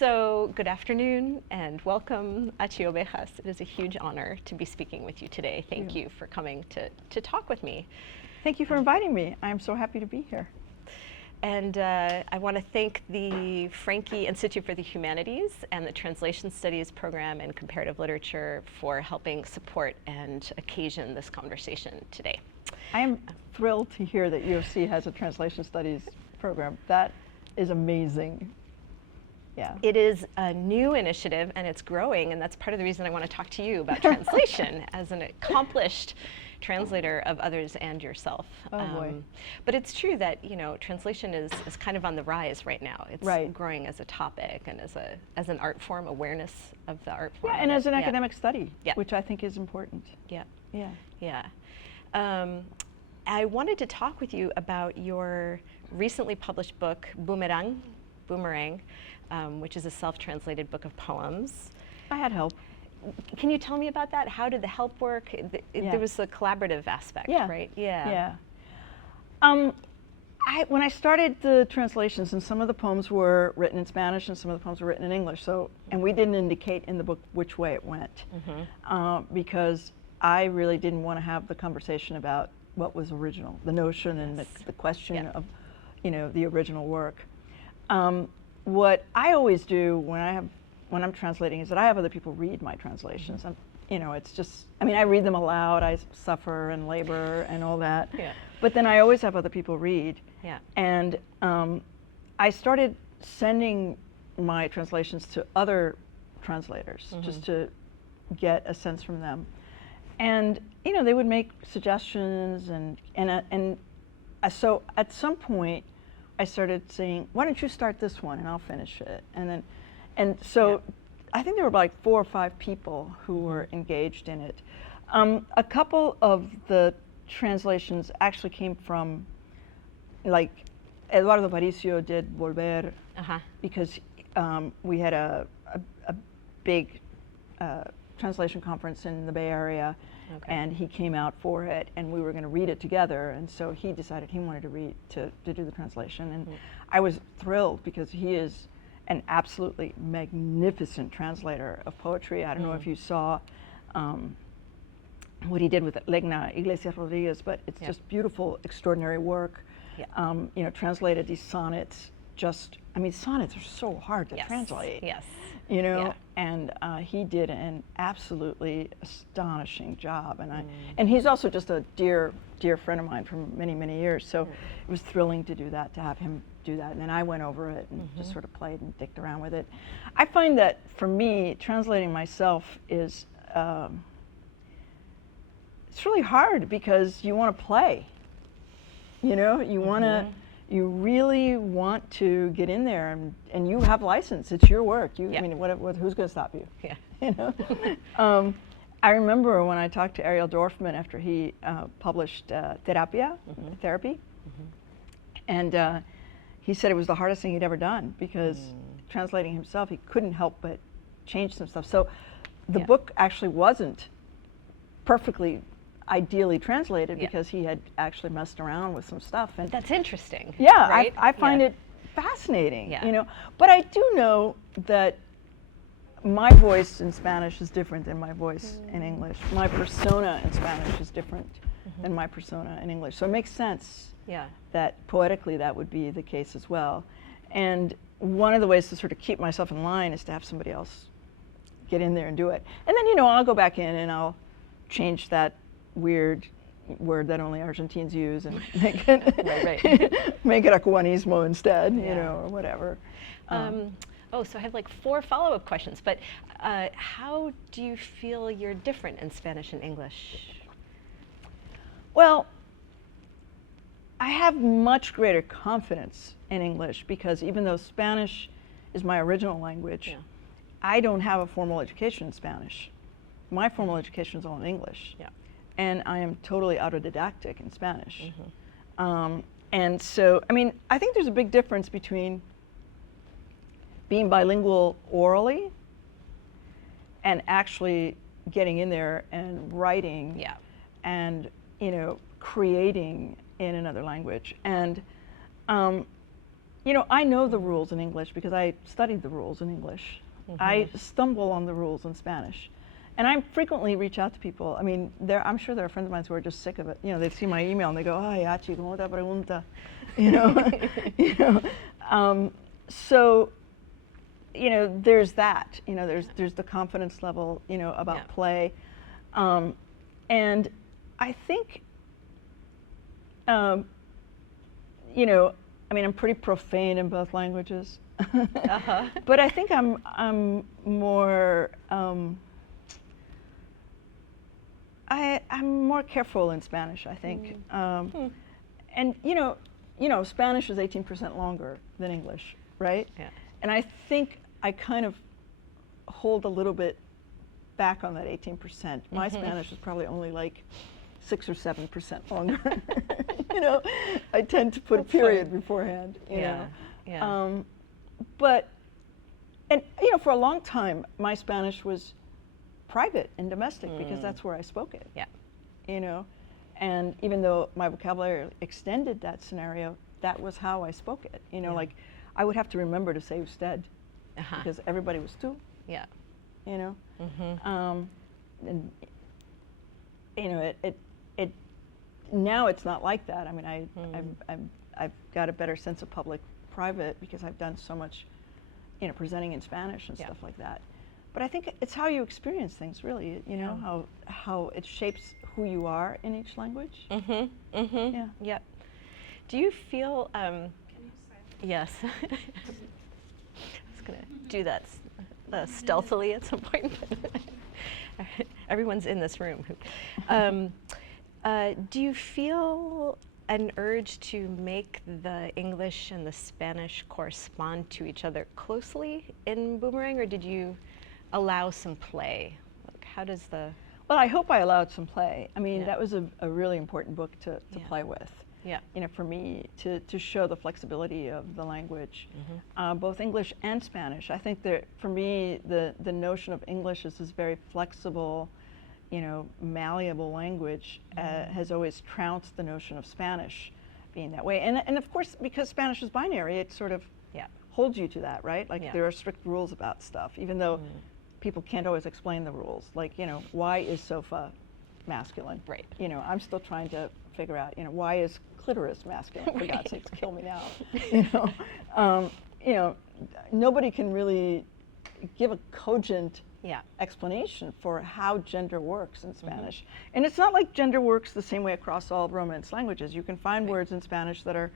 So, good afternoon and welcome, Achy Obejas. It is a huge honor to be speaking with you today. Thank you for coming to talk with me. Thank you for inviting me. I'm so happy to be here. And I want to thank the Franke Institute for the Humanities and the Translation Studies Program in Comparative Literature for helping support and occasion this conversation today. I am thrilled to hear that U of C has a Translation Studies program. That is amazing. Yeah. It is a new initiative and it's growing, and that's part of the reason I want to talk to you about translation as an accomplished translator of others and yourself. Oh boy. But it's true that, you know, translation is kind of on the rise right now. It's growing as a topic and as an art form, awareness of the art form. Yeah, and as an academic study, yeah, which I think is important. Yeah. Yeah. Yeah. I wanted to talk with you about your recently published book, Boomerang, which is a self-translated book of poems. I had help. Can you tell me about that? How did the help work? There was a collaborative aspect, right? Yeah. When I started the translations, and some of the poems were written in Spanish and some of the poems were written in English, and we didn't indicate in the book which way it went, because I really didn't want to have the conversation about what was original, the notion and the question of, you know, the original work. What I always do when I'm translating is that I have other people read my translations. You know, it's just, I mean, I read them aloud, I suffer and labor and all that, but then I always have other people read. And I started sending my translations to other translators just to get a sense from them. And, you know, they would make suggestions so at some point I started saying, why don't you start this one and I'll finish it. And so I think there were like 4 or 5 people who were engaged in it. A couple of the translations actually came from, like, Eduardo Aparicio did Volver, because we had a big translation conference in the Bay Area, and he came out for it, and we were going to read it together, and so he decided he wanted to do the translation, and I was thrilled because he is an absolutely magnificent translator of poetry. I don't know if you saw what he did with Legna Iglesias Rodriguez, but it's just beautiful, extraordinary work. You know, translated these sonnets. I mean, sonnets are so hard to translate. You know, and he did an absolutely astonishing job, and he's also just a dear friend of mine from many years. So it was thrilling to do that, to have him do that, and then I went over it and just sort of played and dicked around with it. I find that for me, translating myself is it's really hard because you want to play. You know, you really want to get in there, and you have license. It's your work. I mean, who's going to stop you? You know. I remember when I talked to Ariel Dorfman after he published Therapy, and he said it was the hardest thing he'd ever done because translating himself, he couldn't help but change some stuff. So the book actually wasn't perfectly ideally translated because he had actually messed around with some stuff. And that's interesting. Yeah, right? I find it fascinating. You know, but I do know that my voice in Spanish is different than my voice in English. My persona in Spanish is different than my persona in English. So it makes sense that poetically that would be the case as well. And one of the ways to sort of keep myself in line is to have somebody else get in there and do it. And then, you know, I'll go back in and I'll change that weird word that only Argentines use and make it, make it a Cubanismo instead, you know, or whatever. So I have like 4 follow-up questions, but how do you feel you're different in Spanish and English? Well, I have much greater confidence in English because even though Spanish is my original language, I don't have a formal education in Spanish. My formal education is all in English. And I am totally autodidactic in Spanish. And so, I mean, I think there's a big difference between being bilingual orally and actually getting in there and writing and, you know, creating in another language. And you know, I know the rules in English because I studied the rules in English. I stumble on the rules in Spanish. And I frequently reach out to people. I mean, I'm sure there are friends of mine who are just sick of it. You know, they see my email and they go, "Ay, Achy, ¿cómo te pregunta?" You know, you know. So, you know, there's that. You know, there's the confidence level, you know, about play, and I think, you know, I mean, I'm pretty profane in both languages, but I think I'm more. I'm more careful in Spanish, I think, and you know, Spanish is 18% longer than English, right? Yeah. And I think I kind of hold a little bit back on that 18%. My Spanish is probably only like 6 or 7% longer. You know, I tend to put a period beforehand. You know? Yeah. But, and you know, for a long time, my Spanish was private and domestic because that's where I spoke it. Yeah. You know, and even though my vocabulary extended that scenario, that was how I spoke it. You know, like I would have to remember to say usted because everybody was tú. Yeah. You know, and you know it now it's not like that. I mean, I've got a better sense of public-private because I've done so much, you know, presenting in Spanish and stuff like that. But I think it's how you experience things, really. You know, how it shapes who you are in each language. Yeah. Yep. Do you feel? Yes. I was gonna do that stealthily at some point. Everyone's in this room. Do you feel an urge to make the English and the Spanish correspond to each other closely in Boomerang, or did you allow some play? Like, how does the... Well, I hope I allowed some play. I mean, that was a really important book to play with. Yeah. You know, for me, to show the flexibility of the language, both English and Spanish. I think that, for me, the notion of English as this very flexible, you know, malleable language has always trounced the notion of Spanish being that way. And of course, because Spanish is binary, it sort of holds you to that, right? Like there are strict rules about stuff, even though people can't always explain the rules. Like, you know, why is sofa masculine? Right. You know, I'm still trying to figure out, you know, why is clitoris masculine? For God's sakes, kill me now. You know, nobody can really give a cogent explanation for how gender works in Spanish. And it's not like gender works the same way across all Romance languages. You can find words in Spanish that are,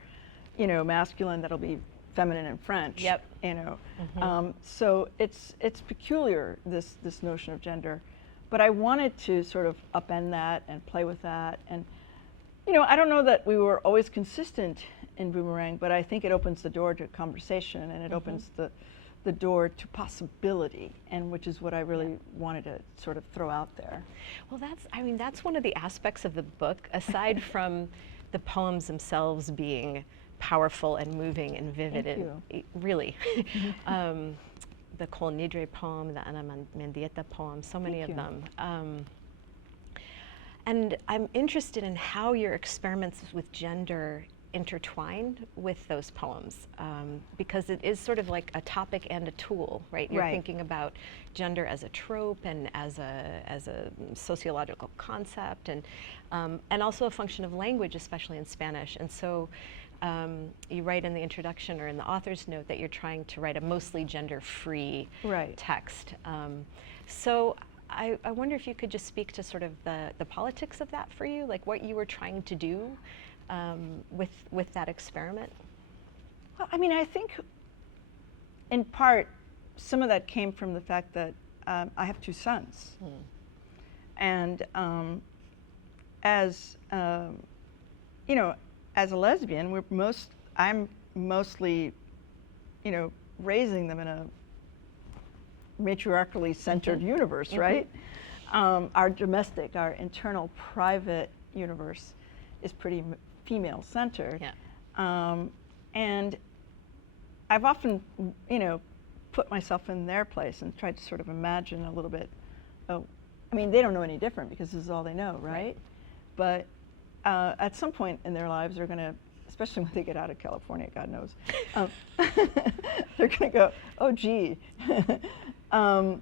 you know, masculine that'll be feminine in French. Yep. You know, so it's peculiar, this notion of gender, but I wanted to sort of upend that and play with that. And you know, I don't know that we were always consistent in Boomerang, but I think it opens the door to conversation, and it opens the door to possibility, and which is what I really wanted to sort of throw out there. Well, that's one of the aspects of the book, aside from the poems themselves being powerful and moving and vivid. Thank and really. The Kol Nidre poem, the Ana Mendieta poem, so many of them. And I'm interested in how your experiments with gender intertwine with those poems, because it is sort of like a topic and a tool, right? You're thinking about gender as a trope and as a sociological concept, and also a function of language, especially in Spanish. And so you write in the introduction or in the author's note that you're trying to write a mostly gender-free text. So I wonder if you could just speak to sort of the politics of that for you, like what you were trying to do with that experiment. Well, I mean, I think in part some of that came from the fact that I have two sons, and as you know, as a lesbian, I'm mostly, you know, raising them in a matriarchally centered universe, right? Our domestic, our internal private universe is pretty female centered. And I've often, you know, put myself in their place and tried to sort of imagine a little bit, I mean, they don't know any different because this is all they know, right? But at some point in their lives, they're going to especially when they get out of California, God knows, they're going to go, oh, gee. And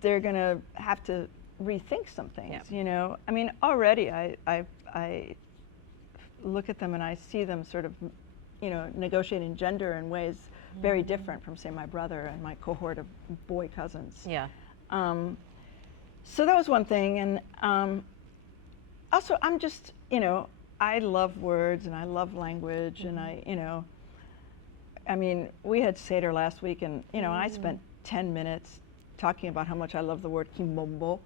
they're going to have to rethink some things, you know. I mean, already I look at them and I see them sort of, you know, negotiating gender in ways very different from, say, my brother and my cohort of boy cousins. Yeah. So that was one thing. And also, I'm just, you know, I love words and I love language and I, you know, I mean, we had Seder last week and, you know, I spent 10 minutes talking about how much I love the word kimbombo.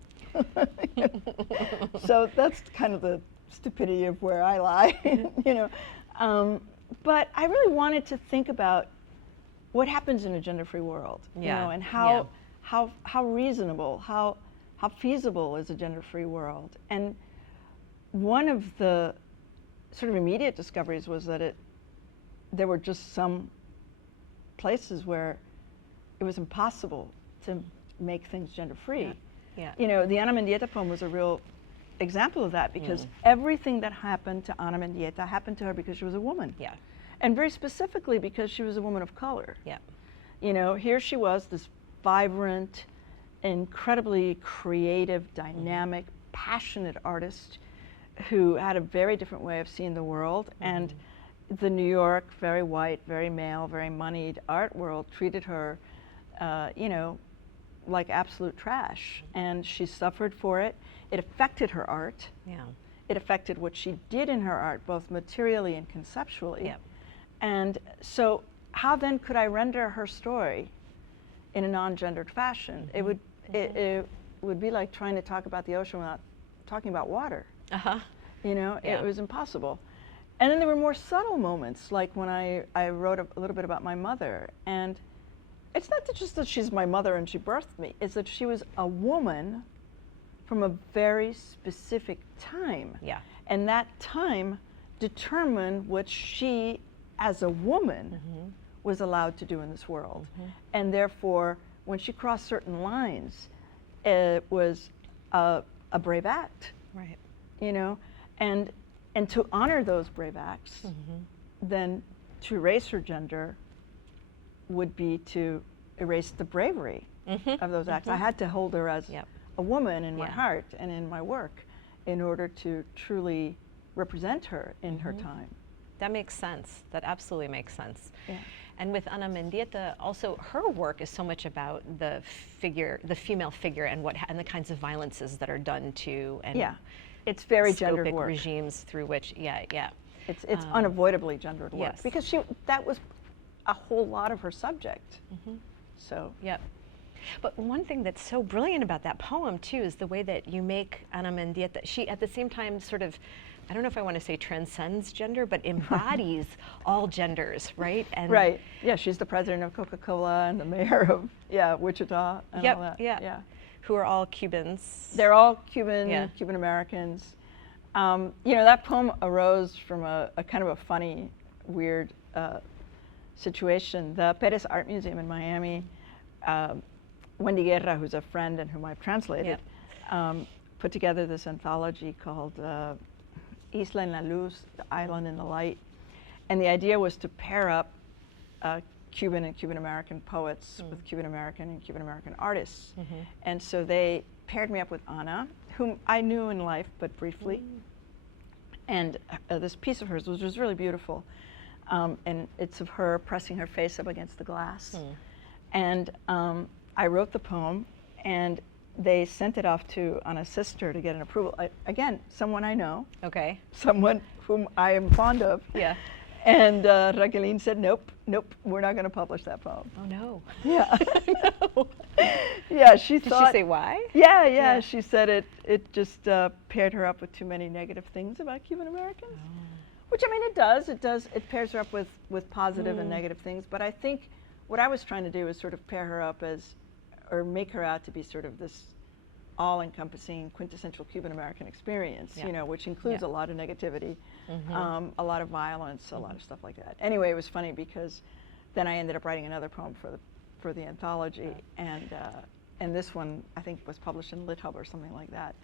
So that's kind of the stupidity of where I lie, you know. But I really wanted to think about what happens in a gender-free world, you know, and how reasonable, how feasible is a gender-free world. And one of the sort of immediate discoveries was that there were just some places where it was impossible to make things gender-free. Yeah. You know, the Ana Mendieta poem was a real example of that because everything that happened to Ana Mendieta happened to her because she was a woman. Yeah. And very specifically because she was a woman of color. Yeah. You know, here she was, this vibrant, incredibly creative, dynamic, passionate artist who had a very different way of seeing the world. And the New York, very white, very male, very moneyed art world treated her, you know, like absolute trash. And she suffered for it. It affected her art. Yeah. It affected what she did in her art, both materially and conceptually. Yeah. And so how then could I render her story in a non-gendered fashion? It would be like trying to talk about the ocean without talking about water. You know, it was impossible. And then there were more subtle moments, like when I wrote a little bit about my mother. And it's not just that she's my mother and she birthed me, it's that she was a woman from a very specific time. Yeah. And that time determined what she, as a woman, was allowed to do in this world. And therefore, when she crossed certain lines, it was a brave act. Right. You know, and to honor those brave acts, then to erase her gender would be to erase the bravery of those acts. I had to hold her as a woman in my heart and in my work in order to truly represent her in her time. That makes sense. That absolutely makes sense. Yeah. And with Ana Mendieta, also her work is so much about the figure, the female figure, and and the kinds of violences that are done to and it's very gendered dystopic work. regimes through which It's unavoidably gendered work because that was a whole lot of her subject. So But one thing that's so brilliant about that poem too is the way that you make Ana Mendieta. She at the same time sort of, I don't know if I want to say transcends gender, but embodies all genders, right? And yeah, she's the president of Coca-Cola and the mayor of Wichita and all that. Who are all Cubans. They're all Cuban, Cuban Americans. You know, that poem arose from a kind of a funny, weird situation. The Perez Art Museum in Miami, Wendy Guerra, who's a friend and whom I've translated, put together this anthology called Isla en la Luz, the Island in the Light. And the idea was to pair up Cuban and Cuban American poets with Cuban American and Cuban American artists. And so they paired me up with Ana, whom I knew in life but briefly. And this piece of hers, which was really beautiful, and it's of her pressing her face up against the glass. And I wrote the poem, and they sent it off to Ana's sister to get an approval. Again, someone I know. Okay. Someone whom I am fond of. Yeah. And Raquelin said, nope, we're not going to publish that poem. Oh no. Yeah. No. Yeah, she thought. Did she say why? Yeah. She said it just paired her up with too many negative things about Cuban Americans. Which, I mean, it does. It pairs her up with positive and negative things. But I think what I was trying to do is sort of pair her up or make her out to be sort of this all-encompassing, quintessential Cuban American experience, you know, which includes a lot of negativity, a lot of violence, a lot of stuff like that. Anyway, it was funny because then I ended up writing another poem for the anthology, and this one I think was published in Lit Hub or something like that,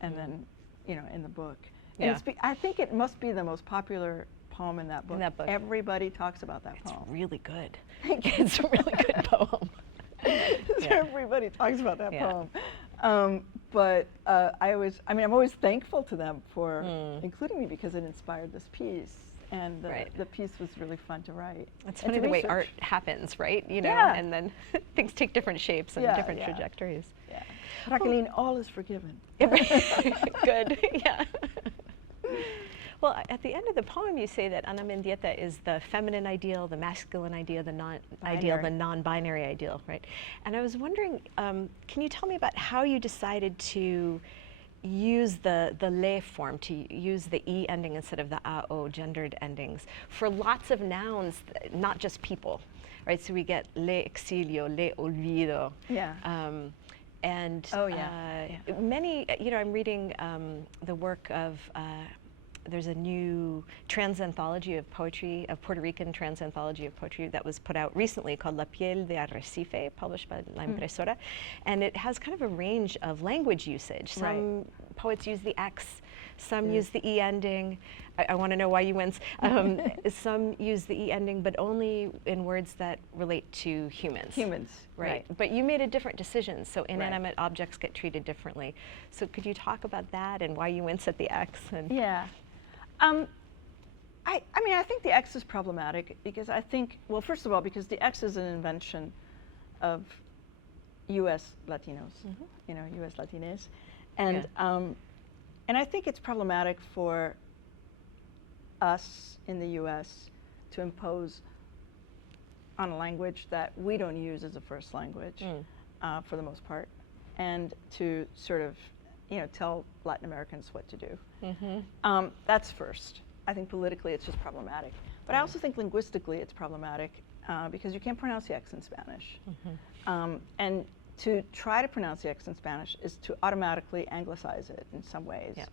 and then, you know, in the book. And Yeah. I think it must be the most popular poem in that book. In that book. Everybody talks about that It's poem. really good. It's a really good poem. Yeah. Everybody talks about that Yeah. poem. But I'm always thankful to them for including me because it inspired this piece. And Right. the piece was really fun to write. It's and funny to the way research. art happens, right? You know, Yeah. and then things take different shapes and Yeah, different yeah. trajectories. Yeah. Jacqueline, all is forgiven. Good, yeah. Well, at the end of the poem, you say that Ana Mendieta is the feminine ideal, the masculine ideal, the Binary. non-binary ideal, right? And I was wondering, can you tell me about how you decided to use the le form, to use the e ending instead of the ao gendered endings for lots of nouns, not just people, right? So we get le exilio, le olvido. Yeah. And Oh, yeah. many, I'm reading the work of, there's a new trans-anthology of poetry, a Puerto Rican trans-anthology of poetry that was put out recently called La Piel de Arrecife, published by La Impresora. And it has kind of a range of language usage. Some poets use the X, some use the E ending. I want to know why you wince. Some use the E ending, but only in words that relate to humans. Humans. Right. But you made a different decision, so inanimate objects get treated differently. So could you talk about that and why you wince at the X? And Yeah. I think the X is problematic because I think, well, first of all, because the X is an invention of U.S. Latinos, U.S. Latines, and I think it's problematic for us in the U.S. to impose on a language that we don't use as a first language for the most part, and to sort of, tell Latin Americans what to do. That's first. I think politically it's just problematic. But I also think linguistically it's problematic because you can't pronounce the X in Spanish. And to try to pronounce the X in Spanish is to automatically anglicize it in some ways. Yeah.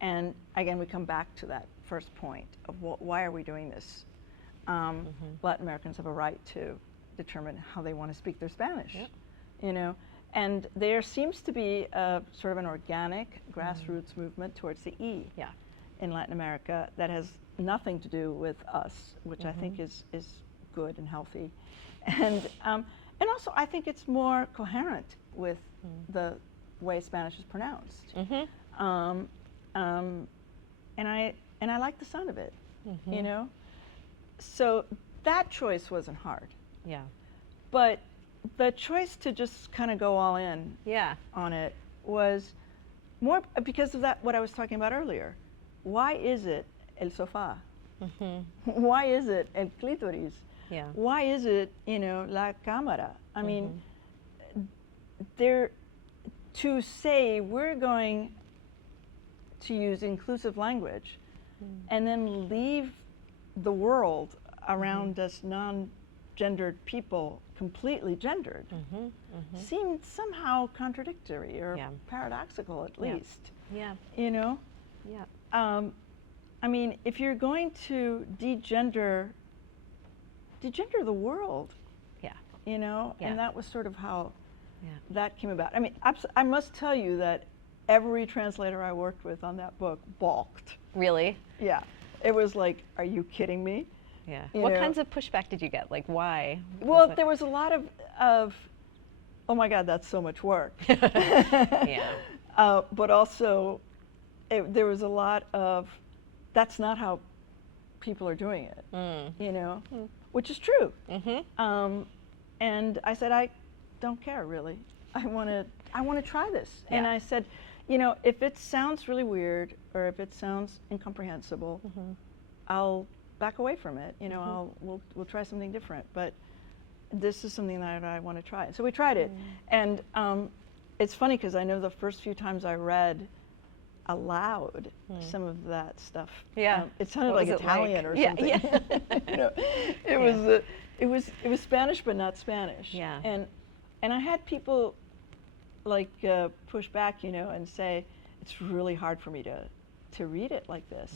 And again, we come back to that first point of why are we doing this? Latin Americans have a right to determine how they want to speak their Spanish. And there seems to be a sort of an organic grassroots movement towards the E in Latin America that has nothing to do with us, which I think is good and healthy. And also I think it's more coherent with the way Spanish is pronounced. And I like the sound of it, So that choice wasn't hard. Yeah. But the choice to just kind of go all in on it was more because of that, what I was talking about earlier. Why is it el sofá? Why is it el clítoris? Yeah. Why is it, la cámara? I mean, to say we're going to use inclusive language and then leave the world around us non-gendered people completely gendered seemed somehow contradictory or paradoxical at least. Yeah. I mean, if you're going to degender the world, and that was sort of how that came about. I mean, I must tell you that every translator I worked with on that book balked. Really? Yeah. It was like, are you kidding me? Yeah. What kinds of pushback did you get? Like, why? Well, there was a lot of oh my God, that's so much work. But also, there was a lot of, that's not how people are doing it, which is true. And I said, I don't care really. I want to try this. And I said, if it sounds really weird or if it sounds incomprehensible, I'll back away from it. We'll try something different. But this is something that I want to try. So we tried it. And it's funny because I know the first few times I read aloud some of that stuff. It sounded like Italian or something. It was Spanish but not Spanish. And I had people like push back, and say it's really hard for me to read it like this.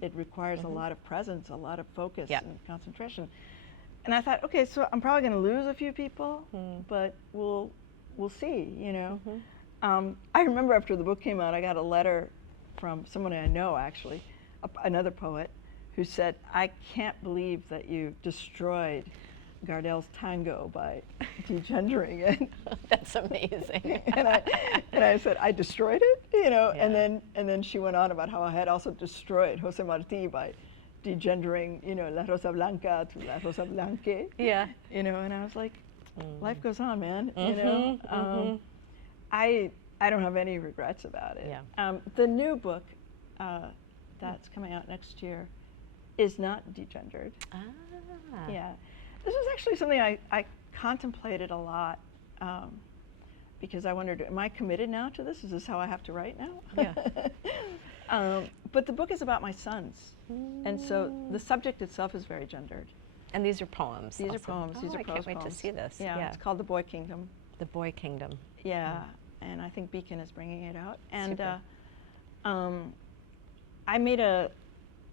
It requires a lot of presence, a lot of focus and concentration. And I thought, okay, so I'm probably going to lose a few people, but we'll see. I remember after the book came out, I got a letter from someone I know, actually, another poet, who said, "I can't believe that you destroyed Gardell's tango by degendering it." That's amazing. and I said, "I destroyed it," you know, Yeah. and then she went on about how I had also destroyed Jose Marti by degendering, you know, La Rosa Blanca to La Rosa Blanque. Yeah. You know, and I was like, life goes on, man. You Mhm, know, I don't have any regrets about it. Yeah. The new book that's coming out next year is not degendered. Ah. Yeah, this was actually something I contemplated a lot because I wondered, am I committed now to this? Is this how I have to write now? Yeah. But the book is about my sons, and so the subject itself is very gendered. And these are poems. These also. are poems. Oh, These are I prose can't wait poems. to see this. Yeah, it's called The Boy Kingdom. The Boy Kingdom. Yeah, and I think Beacon is bringing it out. And Super.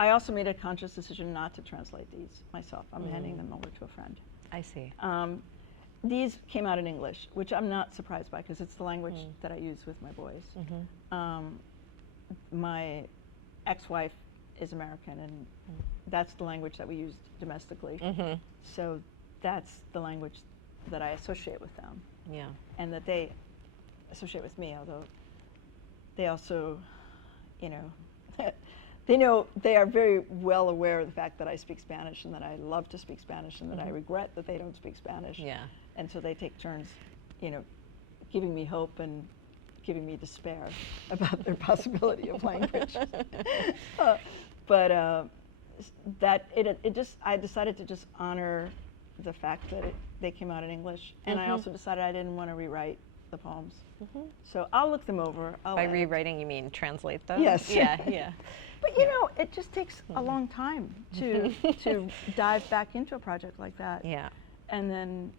I also made a conscious decision not to translate these myself. I'm handing them over to a friend. I see. These came out in English, which I'm not surprised by because it's the language that I use with my boys. My ex-wife is American, and that's the language that we use domestically. So that's the language that I associate with them, Yeah. and that they associate with me, although they also, you know, they are very well aware of the fact that I speak Spanish and that I love to speak Spanish and that I regret that they don't speak Spanish. Yeah. And so they take turns, you know, giving me hope and giving me despair about their possibility of language. I decided to just honor the fact that they came out in English, and I also decided I didn't want to rewrite the poems. So I'll look them over. By rewriting, you mean translate them? Yes. Yeah, yeah. But you know, it just takes a long time to dive back into a project like that. Yeah. And then,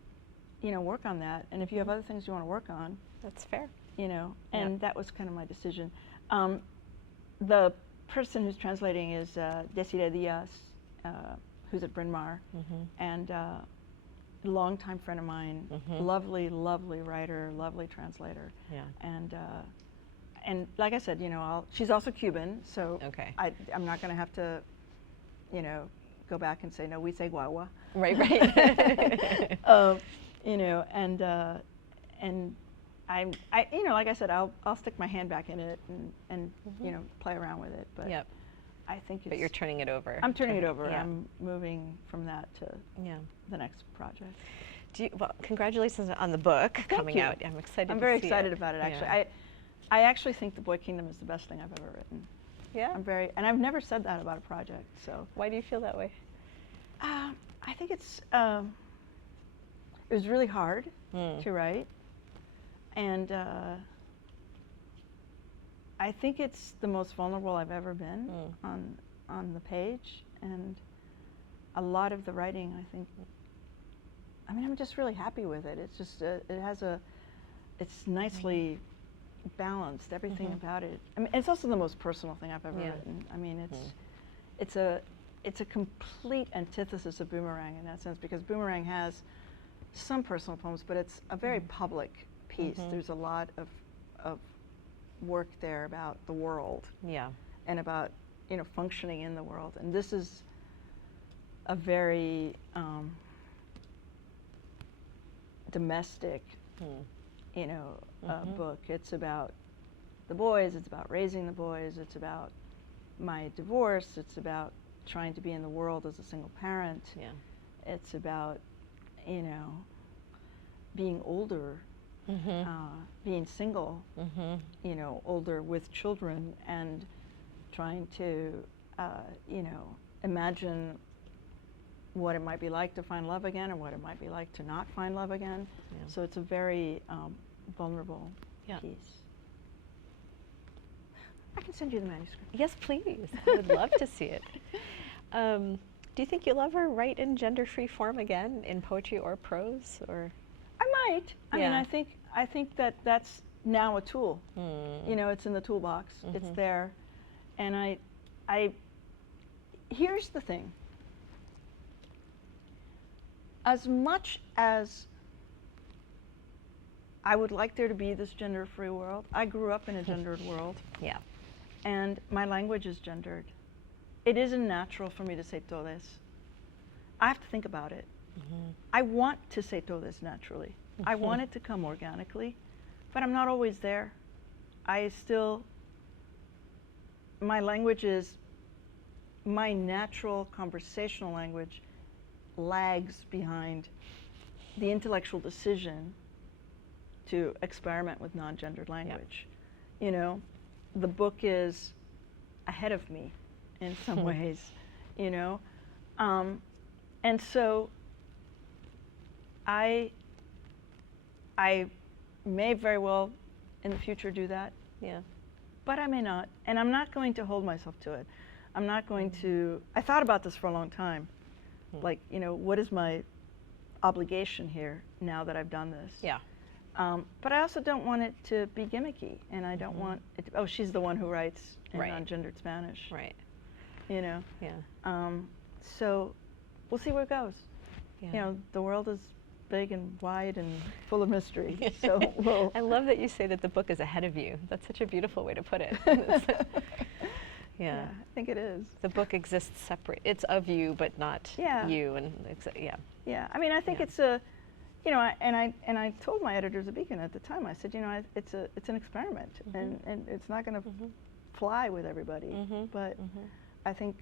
you know, work on that. And if you have other things you want to work on, That's fair. you know, and that was kind of my decision. The person who's translating is Desiree Diaz, who's at Bryn Mawr, and a longtime friend of mine, lovely, lovely writer, lovely translator. Yeah. And like I said, you know, she's also Cuban, so Okay. I'm not going to have to, you know, go back and say, no, we say guagua. Right, right. You know, and you know, like I said, I'll stick my hand back in it and you know, play around with it. But Yep. I think But you're turning it over. I'm turning it over. Yeah. I'm moving from that to the next project. Well, congratulations on the book Thank coming you. out. I'm excited. I'm to very see excited about it. Actually, Yeah. I actually think The Boy Kingdom is the best thing I've ever written. Yeah. And I've never said that about a project. So Why do you feel that way? I think it was really hard to write, and I think it's the most vulnerable I've ever been on the page, and a lot of the writing, I think. I mean, I'm just really happy with it. It's just it's nicely balanced. Everything about it. I mean, it's also the most personal thing I've ever written. I mean, it's a complete antithesis of Boomerang in that sense, because Boomerang has some personal poems, but it's a very public piece. There's a lot of work there about the world. Yeah. And about, you know, functioning in the world. And this is a very domestic, you know, book. It's about the boys. It's about raising the boys. It's about my divorce. It's about trying to be in the world as a single parent. Yeah. It's about, you know, being older, being single, you know, older with children, and trying to, you know, imagine what it might be like to find love again, or what it might be like to not find love again. Yeah. So it's a very vulnerable piece. I can send you the manuscript. Yes, please. I would love to see it. Do you think you'll ever write in gender-free form again, in poetry or prose, or? I might. I mean, I think that that's now a tool. You know, it's in the toolbox. It's there, and here's the thing. As much as I would like there to be this gender-free world, I grew up in a gendered world. Yeah. and my language is gendered. It isn't natural for me to say todes. I have to think about it. I want to say todes naturally. I want it to come organically, but I'm not always there. My language is, my natural conversational language lags behind the intellectual decision to experiment with non-gendered language. You know, the book is ahead of me in some ways, you know. And so I may very well in the future do that. Yeah. But I may not, and I'm not going to hold myself to it. I'm not going to, I thought about this for a long time. Like, you know, what is my obligation here now that I've done this? Yeah. But I also don't want it to be gimmicky, and I don't want it to, oh, she's the one who writes in non-gendered Spanish. Right. You know? Yeah. So we'll see where it goes. Yeah. You know, the world is big and wide and full of mystery. So we'll I love that you say that the book is ahead of you. That's such a beautiful way to put it. Yeah. I think it is. The book exists separate. It's of you, but not you. And yeah. Yeah. I mean, I think it's a, you know, and I told my editors at Beacon at the time. I said, you know, it's an experiment, and it's not going to fly with everybody, but I think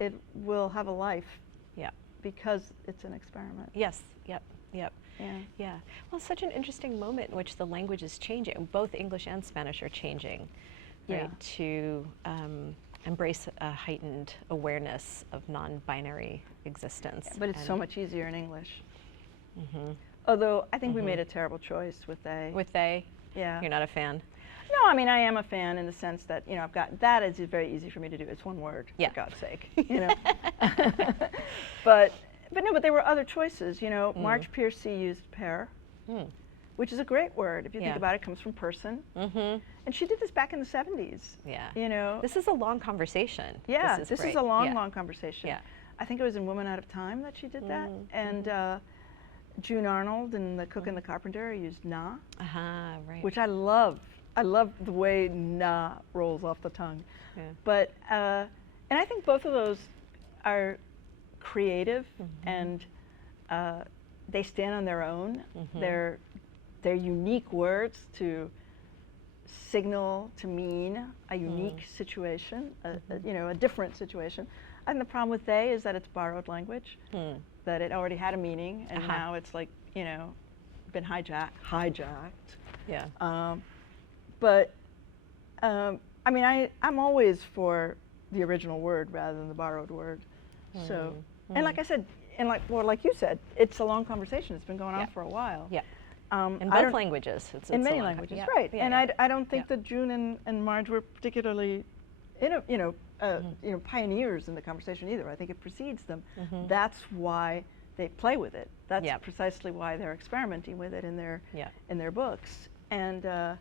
it will have a life. Yeah. Because it's an experiment. Yes. Yep. Yep. Yeah. Yeah. Well, such an interesting moment in which the language is changing. Both English and Spanish are changing, right? To embrace a heightened awareness of non-binary existence. But it's so much easier in English. Although I think we made a terrible choice with they. With they? Yeah. You're not a fan? No, I mean, I am a fan in the sense that, you know, I've got, that is very easy for me to do. It's one word, for God's sake, you know. But no, but there were other choices, you know. Marge Piercy used pair, which is a great word. If you think about it, it comes from person. And she did this back in the 70s. Yeah. You know. This is a long conversation. Yeah, this is a long, long conversation. Yeah. I think it was in Woman Out of Time that she did that. And June Arnold in The Cook and the Carpenter used na, right. which I love. I love the way na rolls off the tongue. Yeah. But, and I think both of those are creative and they stand on their own. They're unique words to signal, to mean a unique situation, you know, a different situation. And the problem with they is that it's borrowed language, that it already had a meaning, and now it's like, you know, been hijacked. Yeah. But, I mean, I'm always for the original word rather than the borrowed word. So, and like I said, and like you said, it's a long conversation. It's been going on for a while. Yeah. In both languages. In many languages, right. Yeah, and I don't think that June and Marge were particularly, you know, pioneers in the conversation either. I think it precedes them. That's why they play with it. That's precisely why they're experimenting with it in their books. And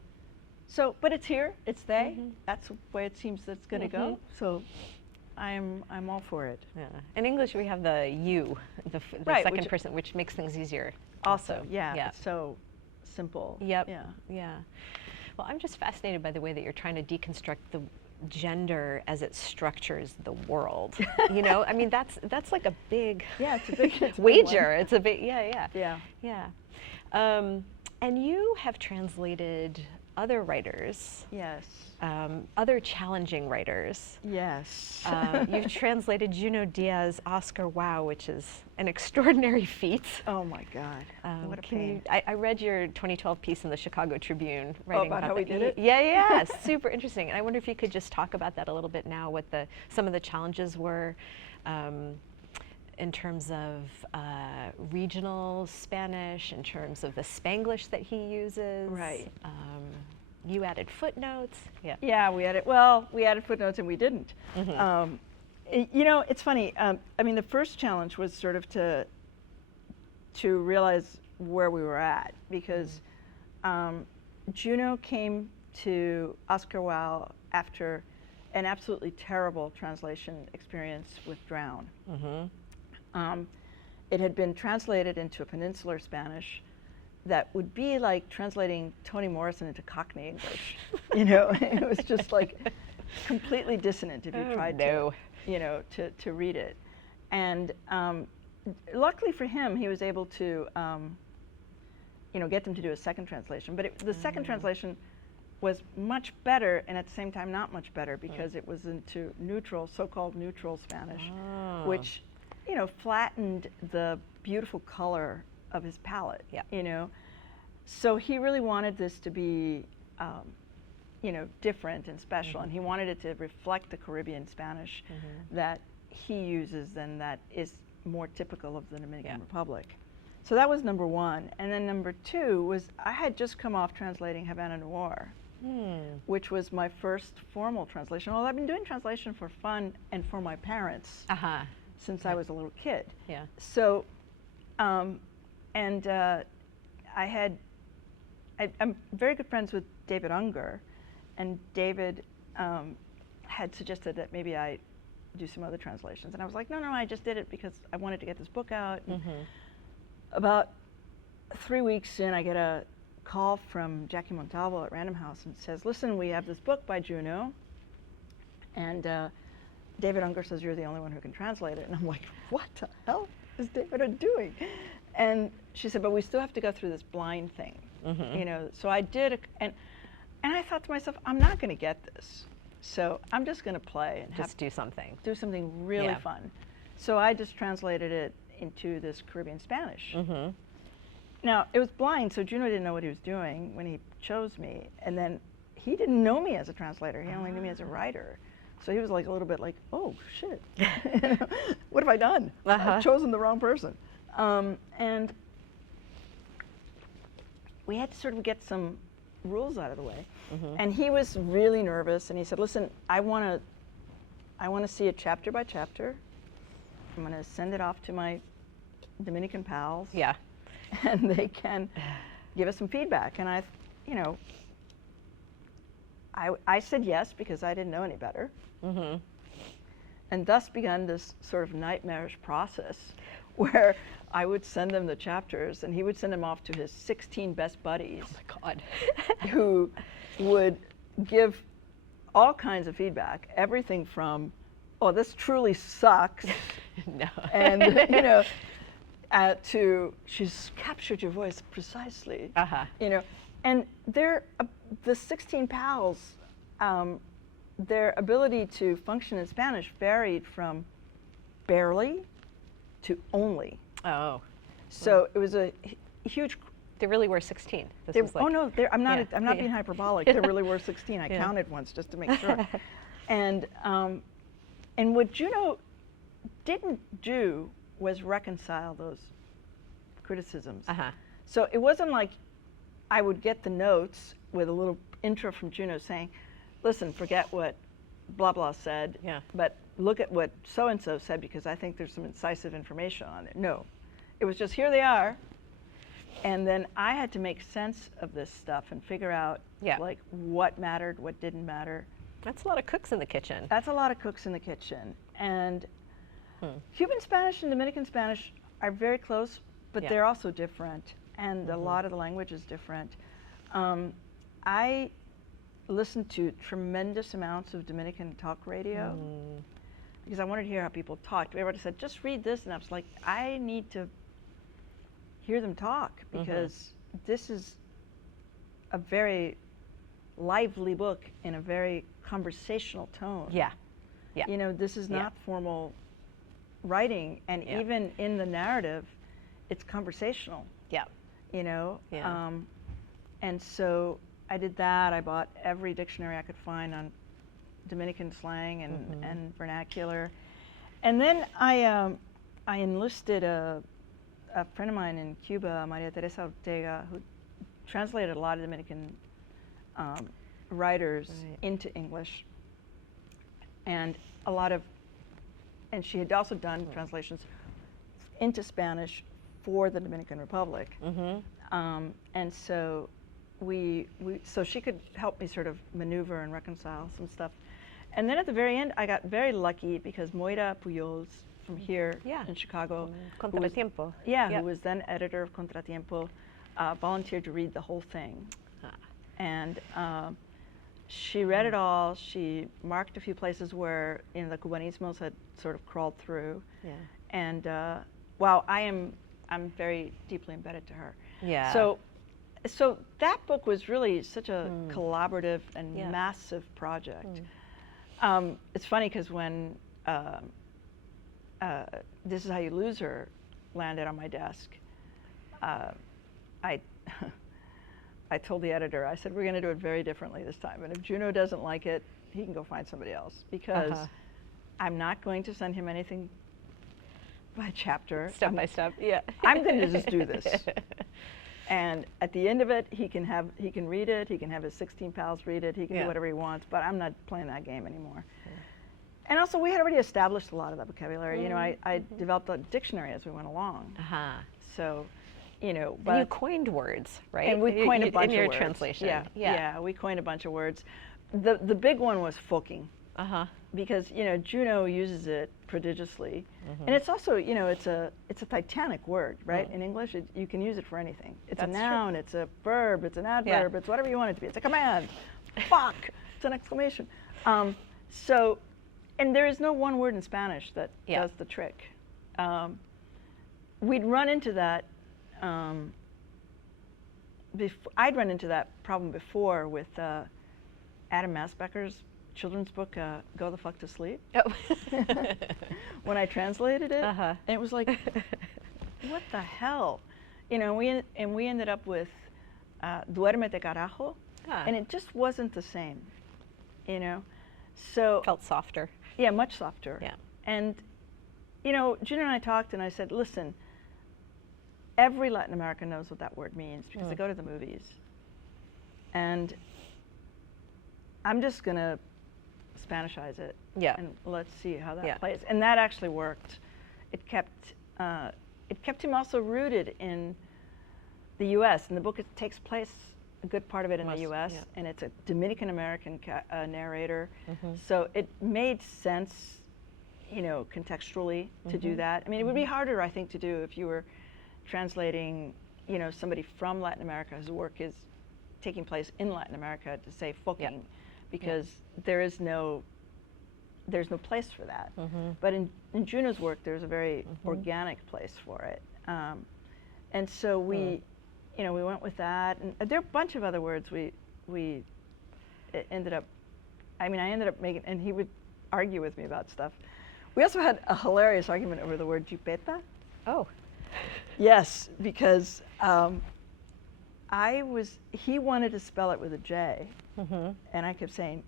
so, but it's here. It's they. That's the way it seems that it's going to go. So, I'm all for it. Yeah. In English, we have the you, the second person, which makes things easier. Also, it's so simple. Yep. Yeah. Well, I'm just fascinated by the way that you're trying to deconstruct the gender as it structures the world. You know, I mean, that's like a big it's a big wager. It's a big yeah. And you have translated other writers. Yes. Other challenging writers. Yes. You've translated Junot Díaz's Oscar Wow, which is an extraordinary feat. Oh my God, what a pain. I read your 2012 piece in the Chicago Tribune. Writing about how we did it? Yeah, super interesting. And I wonder if you could just talk about that a little bit now, what some of the challenges were in terms of regional Spanish, in terms of the Spanglish that he uses. Right. You added footnotes. Yeah, we added footnotes and we didn't. You know, it's funny. I mean, the first challenge was sort of to realize where we were at, because Juno came to Oscar Wilde after an absolutely terrible translation experience with Drown. It had been translated into a peninsular Spanish that would be like translating Toni Morrison into Cockney English. You know, it was just like completely dissonant if you tried to, you know, to read it. And luckily for him, he was able to, you know, get them to do a second translation. But the second translation was much better, and at the same time not much better, because it was into neutral, so-called neutral Spanish, which, you know, flattened the beautiful color of his palette. You know, so he really wanted this to be, you know, different and special, and he wanted it to reflect the Caribbean Spanish that he uses and that is more typical of the Dominican Republic. So that was number one. And then number two was, I had just come off translating Havana Noir, which was my first formal translation. Well, I've been doing translation for fun and for my parents since I was a little kid. So, I'm very good friends with David Unger, and David had suggested that maybe I do some other translations. And I was like, no, I just did it because I wanted to get this book out. About 3 weeks in, I get a call from Jackie Montalvo at Random House and says, listen, we have this book by Juno, and David Unger says you're the only one who can translate it. And I'm like, what the hell is David doing? And she said, but we still have to go through this blind thing. You know, so I did, and I thought to myself, I'm not going to get this. So I'm just going to play and just do something really fun. So I just translated it into this Caribbean Spanish. Now, it was blind, so Juno didn't know what he was doing when he chose me. And then he didn't know me as a translator. He only knew me as a writer. So he was like a little bit like, oh, shit. What have I done? I've chosen the wrong person. And we had to sort of get some rules out of the way. And he was really nervous, and he said, listen, I want to see it chapter by chapter. I'm going to send it off to my Dominican pals. And they can give us some feedback. And I, you know, I said yes because I didn't know any better. And thus began this sort of nightmarish process where I would send them the chapters, and he would send them off to his 16 best buddies. Oh my God. Who would give all kinds of feedback, everything from, oh, this truly sucks, and, you know, to, she's captured your voice precisely, you know. And they're, the 16 pals, their ability to function in Spanish varied from barely to only. So it was a huge. There really were 16. This was like, oh no, I'm not being hyperbolic. There really were 16. I counted once just to make sure. And what Juno didn't do was reconcile those criticisms. So it wasn't like I would get the notes with a little intro from Juno saying, listen, forget what blah blah said, but look at what so-and-so said because I think there's some incisive information on it. No, it was just, here they are. And then I had to make sense of this stuff and figure out like what mattered, what didn't matter. That's a lot of cooks in the kitchen. That's a lot of cooks in the kitchen. And Cuban Spanish and Dominican Spanish are very close, but they're also different. And a lot of the language is different. I listened to tremendous amounts of Dominican talk radio because I wanted to hear how people talked. Everybody said, just read this. And I was like, I need to hear them talk because this is a very lively book in a very conversational tone. You know, this is not formal writing, and even in the narrative, it's conversational. You know, and so I did that. I bought every dictionary I could find on Dominican slang and vernacular, and then I enlisted a friend of mine in Cuba, Maria Teresa Ortega, who translated a lot of Dominican writers into English, and and she had also done translations into Spanish for the Dominican Republic, and so so she could help me sort of maneuver and reconcile some stuff, and then at the very end, I got very lucky because Moira Pujols from here in Chicago, Contratiempo. who was then editor of Contratiempo, volunteered to read the whole thing. Ah. And she read it all. She marked a few places where the Cubanismos had sort of crawled through. Yeah. And wow, I'm very deeply embedded to her. Yeah. So that book was really such a collaborative and Yeah. massive project. It's funny because when This Is How You Lose Her landed on my desk, I told the editor, I said, we're going to do it very differently this time. And if Juno doesn't like it, he can go find somebody else. Because I'm not going to send him anything by chapter. Step by step, yeah. I'm going to just do this. And at the end of it, he can read it, he can have his 16 pals read it, he can do whatever he wants, but I'm not playing that game anymore. And also, we had already established a lot of that vocabulary. You know, I developed a dictionary as we went along. So, you know, but you coined words, right? And we coined a bunch in your of words. translation. Yeah, we coined a bunch of words. The big one was folking. Because, you know, Juno uses it prodigiously. And it's also, you know, it's a titanic word, right? In English, you can use it for anything. It's a noun, it's a verb, it's an adverb, it's whatever you want it to be. It's a command. Fuck! It's an exclamation. And there is no one word in Spanish that does the trick. We'd run into that, I'd run into that problem before with Adam Masbecker's children's book, Go the Fuck to Sleep. When I translated it, and it was like, what the hell? You know, we ended up with Duérmete carajo, and it just wasn't the same, you know? So felt softer. Yeah, much softer. Yeah. And, you know, Juno and I talked, and I said, listen, every Latin American knows what that word means because they go to the movies. And I'm just going to Spanishize it. And let's see how that plays. And that actually worked. It kept him also rooted in the U.S. And the book takes place, a good part of it in the U.S. And it's a Dominican American narrator. So it made sense, you know, contextually to do that. I mean, it would be harder, I think, to do if you were translating, you know, somebody from Latin America whose work is taking place in Latin America to say folking, because there's no place for that. But in Juno's work, there's a very organic place for it. And so we, you know, we went with that. And there are a bunch of other words we ended up, I mean, I ended up making, and he would argue with me about stuff. We also had a hilarious argument over the word jupeta. Oh. Yes, because he wanted to spell it with a J, and I kept saying,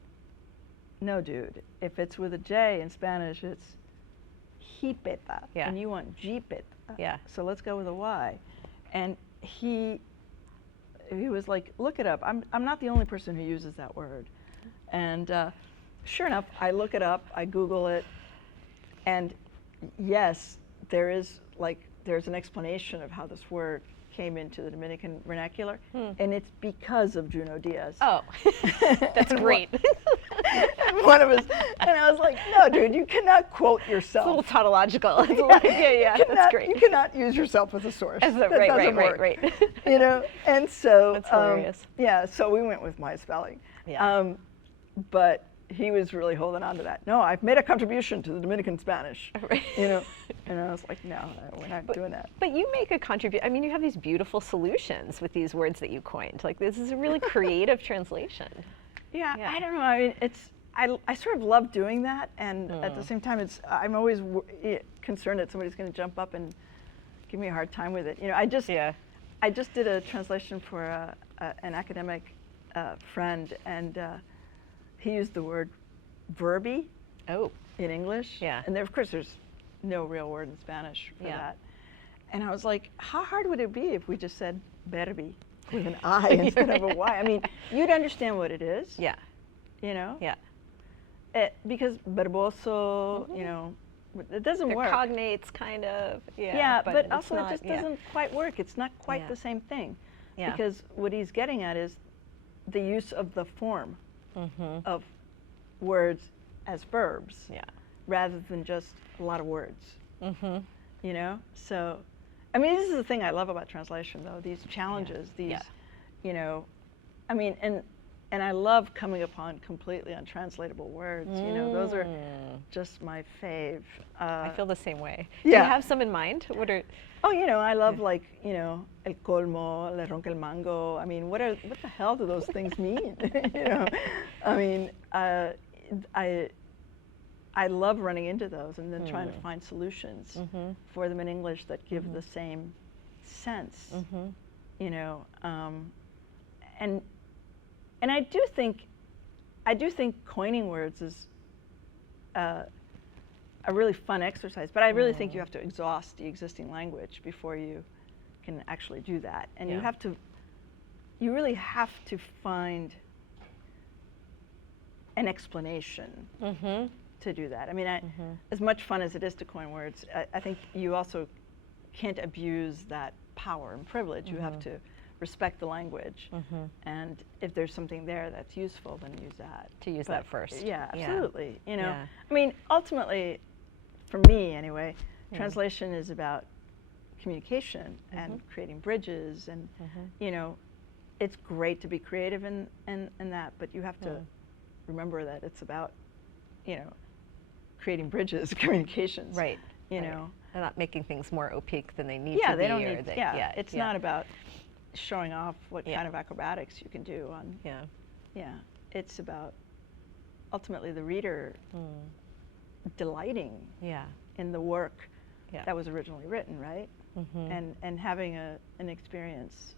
no, dude, if it's with a J in Spanish, it's jipeta, and you want jipeta. So let's go with a Y. And he was like, look it up. I'm not the only person who uses that word. And sure enough, I look it up, I Google it, and yes, there's an explanation of how this word came into the Dominican vernacular, and it's because of Junot Diaz. Oh, that's great. And I was like, no, dude, you cannot quote yourself. It's a little tautological. That's great. You cannot use yourself as a source. Right. You know, and so that's hilarious. Yeah, so we went with my spelling. But he was really holding on to that. No, I've made a contribution to the Dominican Spanish. You know, and I was like, no, we're not doing that. But you make a contribution. I mean, you have these beautiful solutions with these words that you coined. Like, this is a really creative translation. Yeah, I don't know. I mean, I sort of love doing that, and at the same time, I'm always concerned that somebody's going to jump up and give me a hard time with it. You know, I just did a translation for an academic friend, and he used the word verby in English. And there, of course, there's no real word in Spanish for that. And I was like, how hard would it be if we just said verbi with an I instead of a Y? I mean, you'd understand what it is. You know? Because verboso, you know, it doesn't work. Cognates, kind of. But also it just doesn't quite work. It's not quite the same thing. Because what he's getting at is the use of the form of words as verbs rather than just a lot of words. You know? So, I mean, this is the thing I love about translation, though, these challenges, these, you know, I mean, and I love coming upon completely untranslatable words. You know, those are just my fave. I feel the same way. Yeah. Do you have some in mind? What are? Oh, you know, I love like, you know, el colmo, le ronca el mango. I mean, what the hell do those things mean? You know, I mean, I love running into those and then trying to find solutions for them in English that give the same sense. You know, and I do think coining words is a really fun exercise, but I really think you have to exhaust the existing language before you can actually do that. And you really have to find an explanation to do that. I mean, as much fun as it is to coin words, I think you also can't abuse that power and privilege. You have to respect the language, and if there's something there that's useful, then use that. To use that first. Yeah, absolutely. You know, Yeah. I mean, ultimately, for me anyway, translation is about communication and creating bridges, and you know, it's great to be creative in that, but you have to remember that it's about, you know, creating bridges, communications. Right. You know, and not making things more opaque than they need to be. yeah, they don't or need. they, It's not about showing off what kind of acrobatics you can do on. Yeah. It's about ultimately the reader delighting in the work that was originally written, right? And having an experience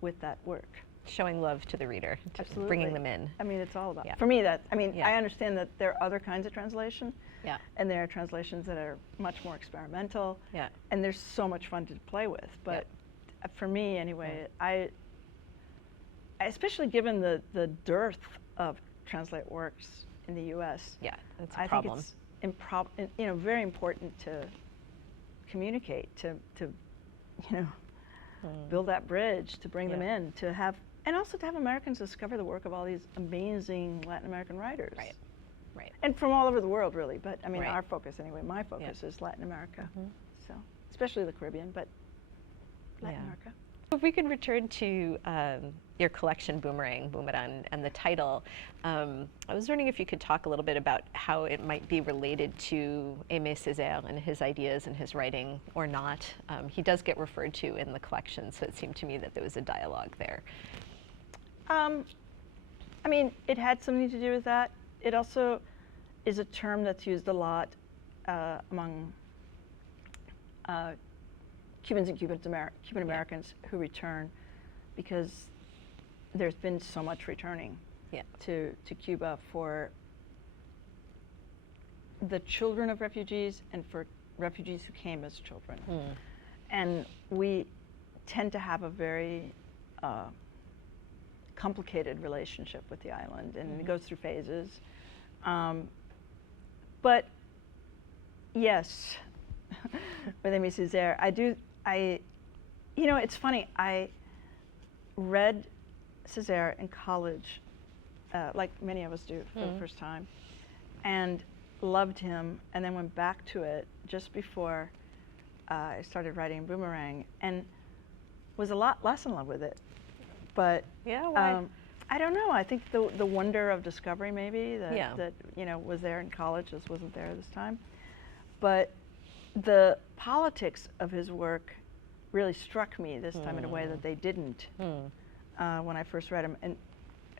with that work. Showing love to the reader, Absolutely. bringing them in. I mean, it's all about. For me, I mean, I understand that there are other kinds of translation. And there are translations that are much more experimental. And there's so much fun to play with. But for me, anyway, I especially given the dearth of translate works in the U.S. That's a problem. I think it's you know, very important to communicate, to you know, build that bridge, to bring them in, to have, and also to have Americans discover the work of all these amazing Latin American writers. Right. And from all over the world, really. But I mean, our focus anyway, my focus is Latin America. So, especially the Caribbean, but Latin America. If we could return to your collection, Boomerang, and the title, I was wondering if you could talk a little bit about how it might be related to Aimé Césaire and his ideas and his writing, or not. He does get referred to in the collection, so it seemed to me that there was a dialogue there. I mean, it had something to do with that. It also is a term that's used a lot among Cubans and Cuban Americans who return, because there's been so much returning to Cuba for the children of refugees and for refugees who came as children. And we tend to have a very complicated relationship with the island, and it goes through phases. But yes, with Aimé Césaire, you know, it's funny, I read Césaire in college, like many of us do for the first time, and loved him, and then went back to it just before I started writing Boomerang, and was a lot less in love with it. But why? I don't know. I think the wonder of discovery, maybe, that you know, was there in college, just wasn't there this time. But the politics of his work really struck me this time in a way that they didn't when I first read him. And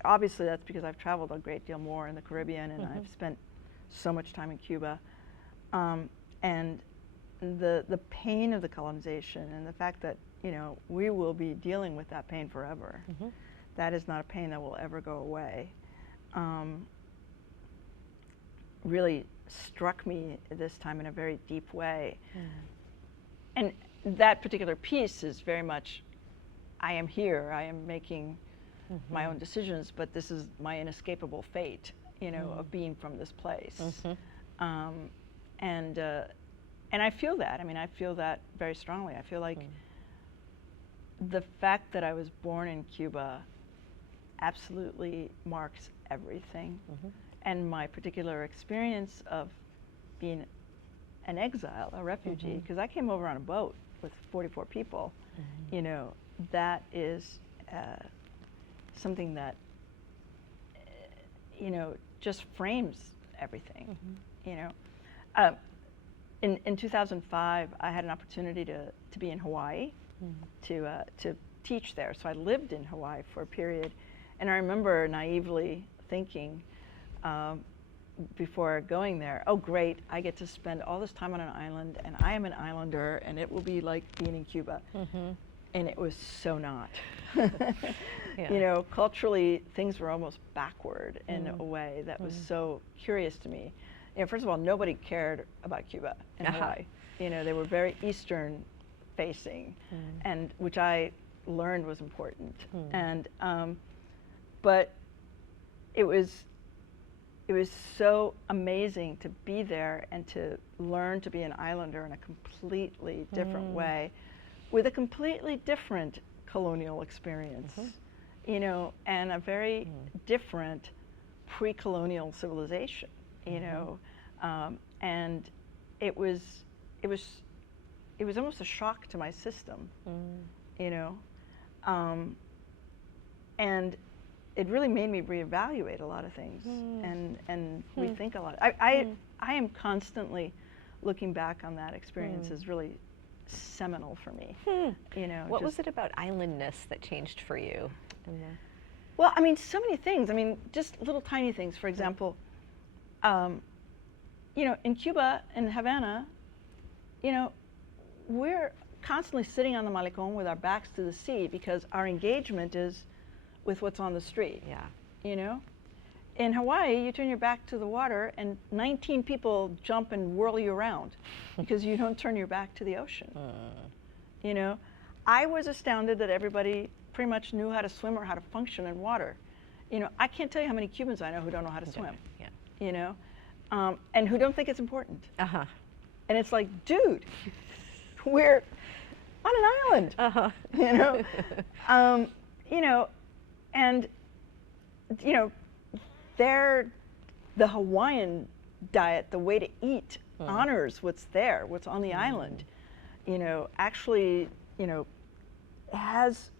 obviously that's because I've traveled a great deal more in the Caribbean, and I've spent so much time in Cuba. And the pain of the colonization, and the fact that, you know, we will be dealing with that pain forever. That is not a pain that will ever go away. Really struck me this time in a very deep way. And that particular piece is very much, I am here, I am making my own decisions, but this is my inescapable fate, you know, of being from this place. And I feel that. I mean, I feel that very strongly. I feel like the fact that I was born in Cuba absolutely marks everything. And my particular experience of being an exile, a refugee, because I came over on a boat with 44 people, you know, that is something that, you know, just frames everything, you know. In 2005, I had an opportunity to be in Hawaii, to teach there. So I lived in Hawaii for a period, and I remember naively thinking, before going there, oh great, I get to spend all this time on an island, and I am an islander, and it will be like being in Cuba. And it was so not. You know, culturally, things were almost backward in a way that was so curious to me. You know, first of all, nobody cared about Cuba and Hawaii. You know, they were very Eastern facing, and which I learned was important. And but it was so amazing to be there and to learn to be an islander in a completely different way, with a completely different colonial experience, you know, and a very different pre-colonial civilization, you know, and it was almost a shock to my system, you know, and it really made me reevaluate a lot of things and rethink a lot. I am constantly looking back on that experience as really seminal for me. You know, what was it about islandness that changed for you? Well, I mean, so many things. I mean, just little tiny things. For example, you know, in Cuba, in Havana, you know, we're constantly sitting on the malecón with our backs to the sea because our engagement is with what's on the street. Yeah. You know? In Hawaii, you turn your back to the water and 19 people jump and whirl you around because you don't turn your back to the ocean. You know? I was astounded that everybody pretty much knew how to swim or how to function in water. You know, I can't tell you how many Cubans I know who don't know how to swim. Yeah. You know? And who don't think it's important. And it's like, dude, we're on an island. You know? You know, and, you know, the Hawaiian diet, the way to eat, honors what's there, what's on the island. You know, actually, you know, has,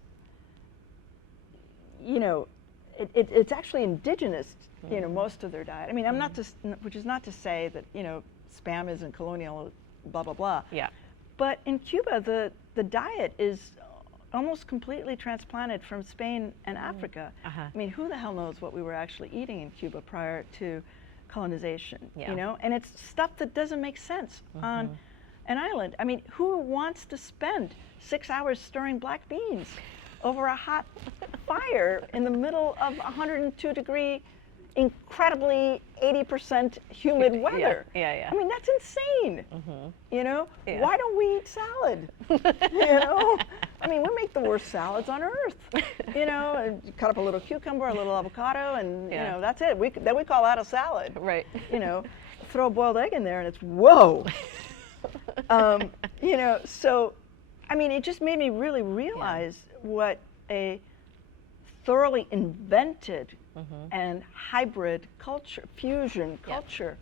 you know, it's actually indigenous, you know, most of their diet. I mean, I'm not just, which is not to say that, you know, Spam isn't colonial, blah, blah, blah. Yeah. But in Cuba, the diet is almost completely transplanted from Spain and Africa. I mean, who the hell knows what we were actually eating in Cuba prior to colonization, you know? And it's stuff that doesn't make sense on an island. I mean, who wants to spend 6 hours stirring black beans over a hot fire in the middle of 102-degree, incredibly 80% humid weather? I mean, that's insane. You know? Why don't we eat salad? You know? I mean, we make the worst salads on earth. You know, and cut up a little cucumber, a little avocado, and you know, that's it. Then we call that a salad. Right. You know, throw a boiled egg in there, and it's whoa. You know, so I mean, it just made me really realize what a thoroughly invented and hybrid culture, fusion culture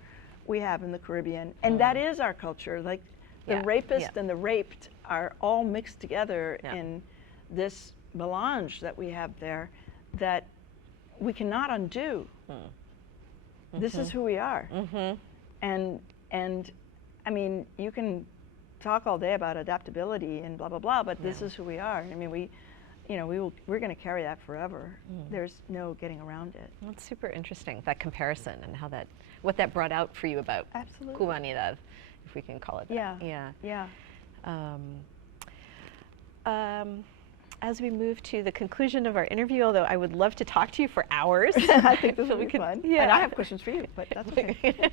we have in the Caribbean. And that is our culture. Like the rapist and the raped are all mixed together in this melange that we have there that we cannot undo. This is who we are. And I mean, you can talk all day about adaptability and blah, blah, blah, but this is who we are. I mean, you know, we're going to carry that forever. There's no getting around it. Well, it's super interesting, that comparison and how what that brought out for you about Cubanidad, if we can call it that. Yeah. As we move to the conclusion of our interview, although I would love to talk to you for hours. I think this will be fun. And I have questions for you, but that's okay.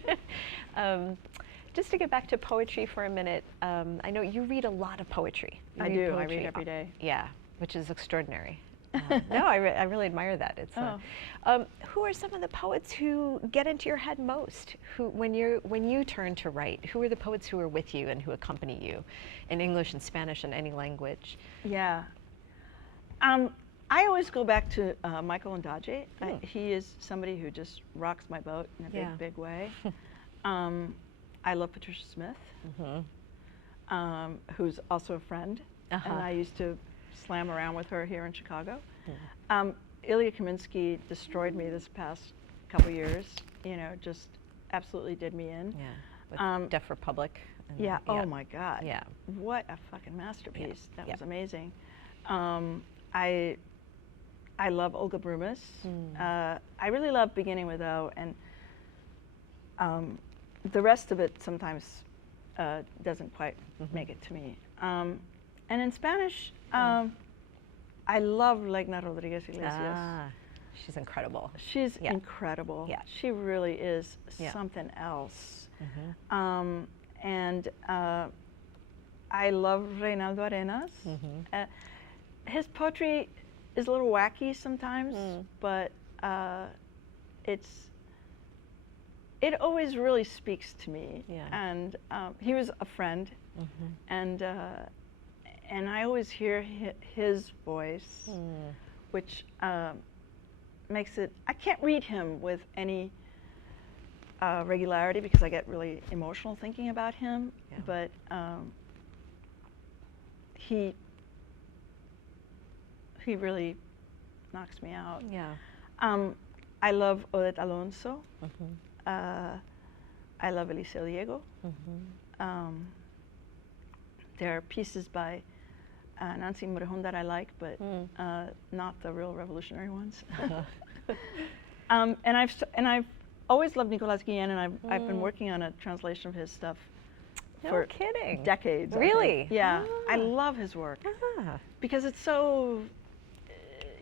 Just to get back to poetry for a minute, I know you read a lot of poetry. I do. I read every day. Yeah, which is extraordinary. No, I really admire that. It's who are some of the poets who get into your head most? Who, when you turn to write, who are the poets who are with you and who accompany you, in English and Spanish and any language? Yeah, I always go back to Michael Ondaatje. He is somebody who just rocks my boat in a big way. I love Patricia Smith. who's also a friend, and I used to slam around with her here in Chicago. Ilya Kaminsky destroyed me this past couple years, you know, just absolutely did me in. Yeah, with Deaf Republic. Yeah, oh my God. Yeah. What a fucking masterpiece. That was amazing. I love Olga Brumis. I really love Beginning with O, and the rest of it sometimes doesn't quite make it to me. And in Spanish, I love Legna Rodriguez Iglesias. She's incredible. She's incredible. Yeah. She really is something else. And I love Reinaldo Arenas. His poetry is a little wacky sometimes, but it always really speaks to me. And he was a friend, and I always hear his voice, which makes it, I can't read him with any regularity because I get really emotional thinking about him, but he really knocks me out. I love Odette Alonso. I love Eliseo Diego. There are pieces by Nancy Morejon that I like, but not the real revolutionary ones. And I've always loved Nicolas Guillen, and I've been working on a translation of his stuff for decades. Really? Yeah. I love his work because it's so,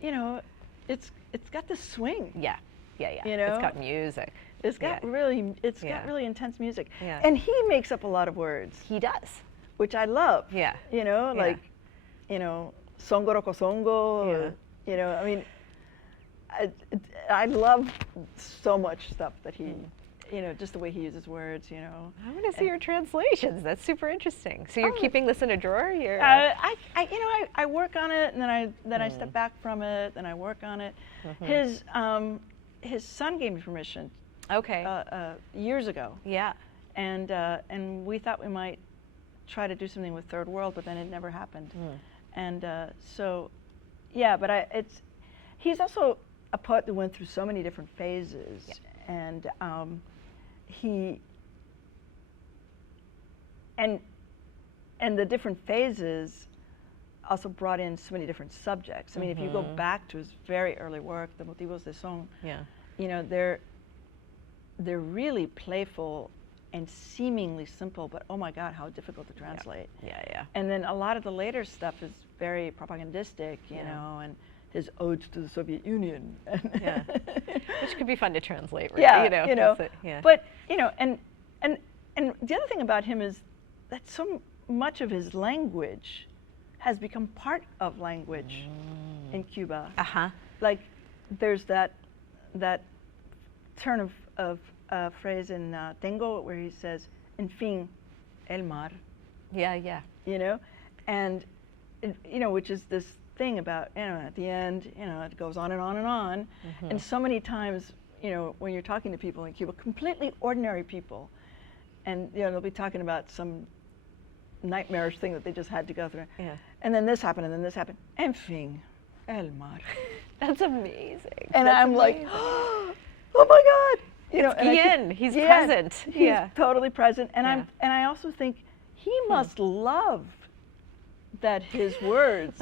you know, it's got this swing. Yeah. You know? It's got music. It's got really, got really intense music. Yeah. And he makes up a lot of words. He does. Which I love. Yeah. You know, like, you know, songo roko songo. Or, you know, I mean, I love so much stuff that he, you know, just the way he uses words, you know. I want to see your translations. That's super interesting. So you're keeping this in a drawer? You're you know, I work on it, and then I step back from it, and I work on it. His son gave me permission. Years ago. Yeah. And we thought we might try to do something with Third World, but then it never happened. And so, yeah, but he's also a poet that went through so many different phases, and and the different phases also brought in so many different subjects. I mean, if you go back to his very early work, the Motivos de Son, you know, they're really playful and seemingly simple, but oh my God, how difficult to translate. And then a lot of the later stuff is very propagandistic, you know, and his odes to the Soviet Union. Which could be fun to translate, right? You know. But, you know, and the other thing about him is that so much of his language has become part of language in Cuba. Like, there's that turn of phrase in Tengo where he says, "En fin, el mar." You know, and you know, which is this thing about, you know, at the end, you know, it goes on and on and on, and so many times, you know, when you're talking to people in Cuba, completely ordinary people, and you know, they'll be talking about some nightmarish thing that they just had to go through, and then this happened, and then this happened. En fin, el mar. That's amazing. And I'm like, oh my God. You know, and he's present. He's totally present, and I also think he must love that his words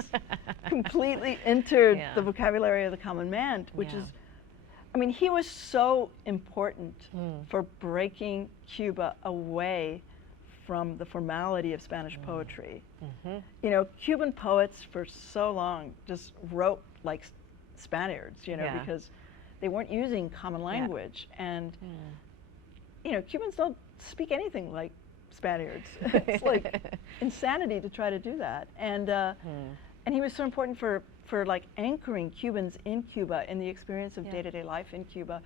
completely entered the vocabulary of the common man, which is, I mean, he was so important for breaking Cuba away from the formality of Spanish poetry. You know, Cuban poets for so long just wrote like Spaniards, you know, because they weren't using common language, and you know, Cubans don't speak anything like Spaniards. It's like insanity to try to do that, and he was so important for like anchoring Cubans in Cuba, in the experience of day-to-day life in Cuba,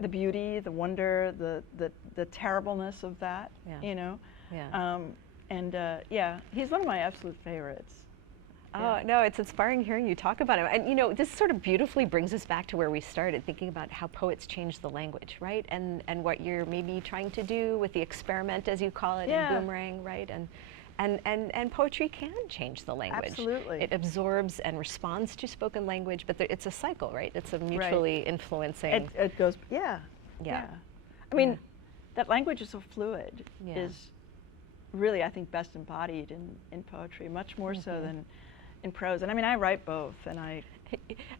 the beauty, the wonder, the terribleness of that, you know, and he's one of my absolute favorites. Oh, no, it's inspiring hearing you talk about him. And, you know, this sort of beautifully brings us back to where we started, thinking about how poets change the language, right? And what you're maybe trying to do with the experiment, as you call it, in Boomerang, right? And poetry can change the language. Absolutely. It absorbs and responds to spoken language, but it's a cycle, right? It's a mutually influencing. It goes, yeah. I mean, that language is so fluid, is really, I think, best embodied in poetry, much more so than in prose. And I mean, I write both, and I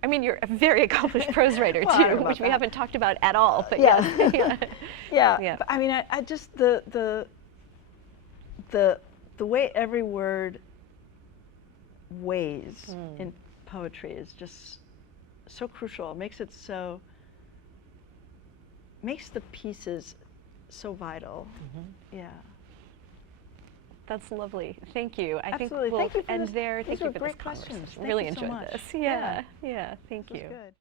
mean, you're a very accomplished prose writer, well, I don't know too, about which we that. haven't talked about at all, but yeah. Yeah. But, I mean, I just, the way every word weighs in poetry is just so crucial. It makes it so, makes the pieces so vital. Yeah. That's lovely. Thank you. I Absolutely. think we'll Thank you for end this. there. These Thank you were for great this questions. conversation. Thank Really you so enjoyed much. this. Yeah. Thank It was you. good.